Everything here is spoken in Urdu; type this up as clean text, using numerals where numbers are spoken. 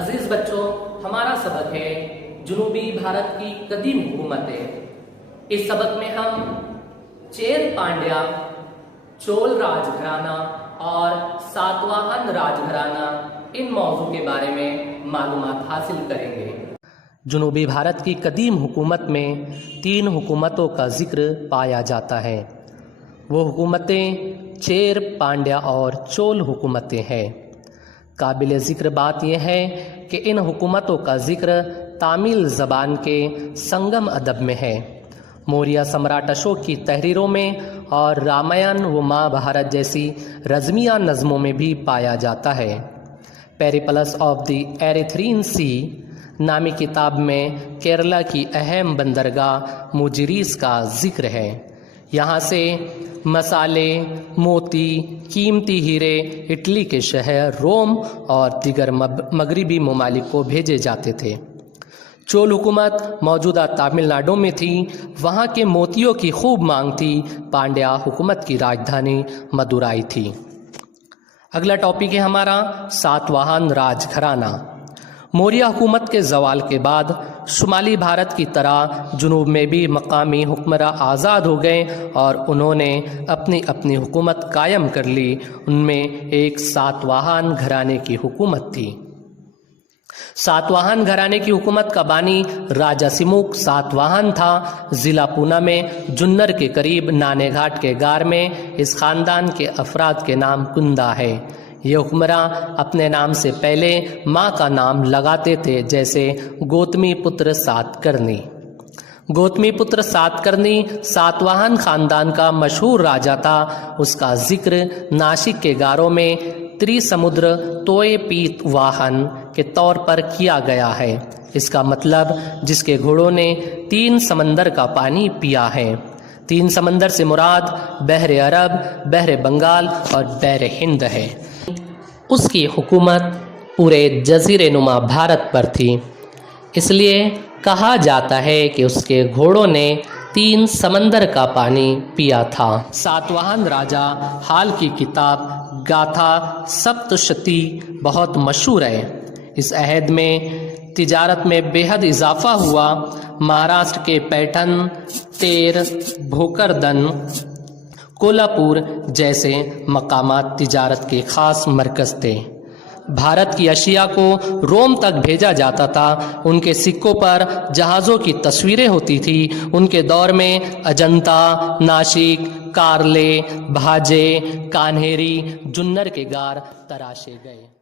عزیز بچوں، ہمارا سبق ہے جنوبی بھارت کی قدیم حکومتیں۔ اس سبق میں ہم چیر پانڈیا، چول راج گھرانہ اور ساتواہن راج گھرانہ ان موضوع کے بارے میں معلومات حاصل کریں گے۔ جنوبی بھارت کی قدیم حکومت میں 3 حکومتوں کا ذکر پایا جاتا ہے۔ وہ حکومتیں چیر، پانڈیا اور چول حکومتیں ہیں۔ قابل ذکر بات یہ ہے کہ ان حکومتوں کا ذکر تامل زبان کے سنگم ادب میں ہے، موریہ سمراٹ اشوک کی تحریروں میں اور رامائن و مہابھارت جیسی رزمیہ نظموں میں بھی پایا جاتا ہے۔ پیریپلس آف دی ایریتھرین سی نامی کتاب میں کیرلا کی اہم بندرگاہ موجیریس کا ذکر ہے۔ یہاں سے مسالے، موتی، قیمتی ہیرے اٹلی کے شہر روم اور دیگر مغربی ممالک کو بھیجے جاتے تھے۔ چول حکومت موجودہ تامل ناڈو میں تھی، وہاں کے موتیوں کی خوب مانگ تھی۔ پانڈیا حکومت کی راجدھانی مدورائی تھی۔ اگلا ٹاپک ہے ہمارا ساتواہن راج گھرانہ۔ موریہ حکومت کے زوال کے بعد شمالی بھارت کی طرح جنوب میں بھی مقامی حکمراں آزاد ہو گئے اور انہوں نے اپنی اپنی حکومت قائم کر لی۔ ان میں ایک ساتواہن گھرانے کی حکومت تھی۔ ساتواہن گھرانے کی حکومت کا بانی راجا سموک ساتواہن تھا۔ ضلع پونا میں جنر کے قریب نانے گھاٹ کے غار میں اس خاندان کے افراد کے نام کندا ہے۔ یہ حکمراں اپنے نام سے پہلے ماں کا نام لگاتے تھے، جیسے گوتمی پتر ساتکرنی۔ گوتمی پتر ساتکرنی ساتواہن خاندان کا مشہور راجا تھا۔ اس کا ذکر ناسک کے غاروں میں تریسمدر توئے پیت واہن کے طور پر کیا گیا ہے۔ اس کا مطلب جس کے گھوڑوں نے 3 سمندر کا پانی پیا ہے۔ 3 سمندر سے مراد بحر عرب، بحر بنگال اور بحر ہند ہے۔ اس کی حکومت پورے جزیرے نما بھارت پر تھی، اس لیے کہا جاتا ہے کہ اس کے گھوڑوں نے 3 سمندر کا پانی پیا تھا۔ ساتواہن راجا حال کی کتاب گاتھا سپتشتی بہت مشہور ہے۔ اس عہد میں تجارت میں بے حد اضافہ ہوا۔ مہاراشٹر کے پیٹن، تیر، بھوکردن، کولہاپور جیسے مقامات تجارت کے خاص مرکز تھے۔ بھارت کی اشیاء کو روم تک بھیجا جاتا تھا۔ ان کے سکوں پر جہازوں کی تصویریں ہوتی تھی۔ ان کے دور میں اجنتا، ناسک، کارلے، بھاجے، کانہیری، جنر کے غار تراشے گئے۔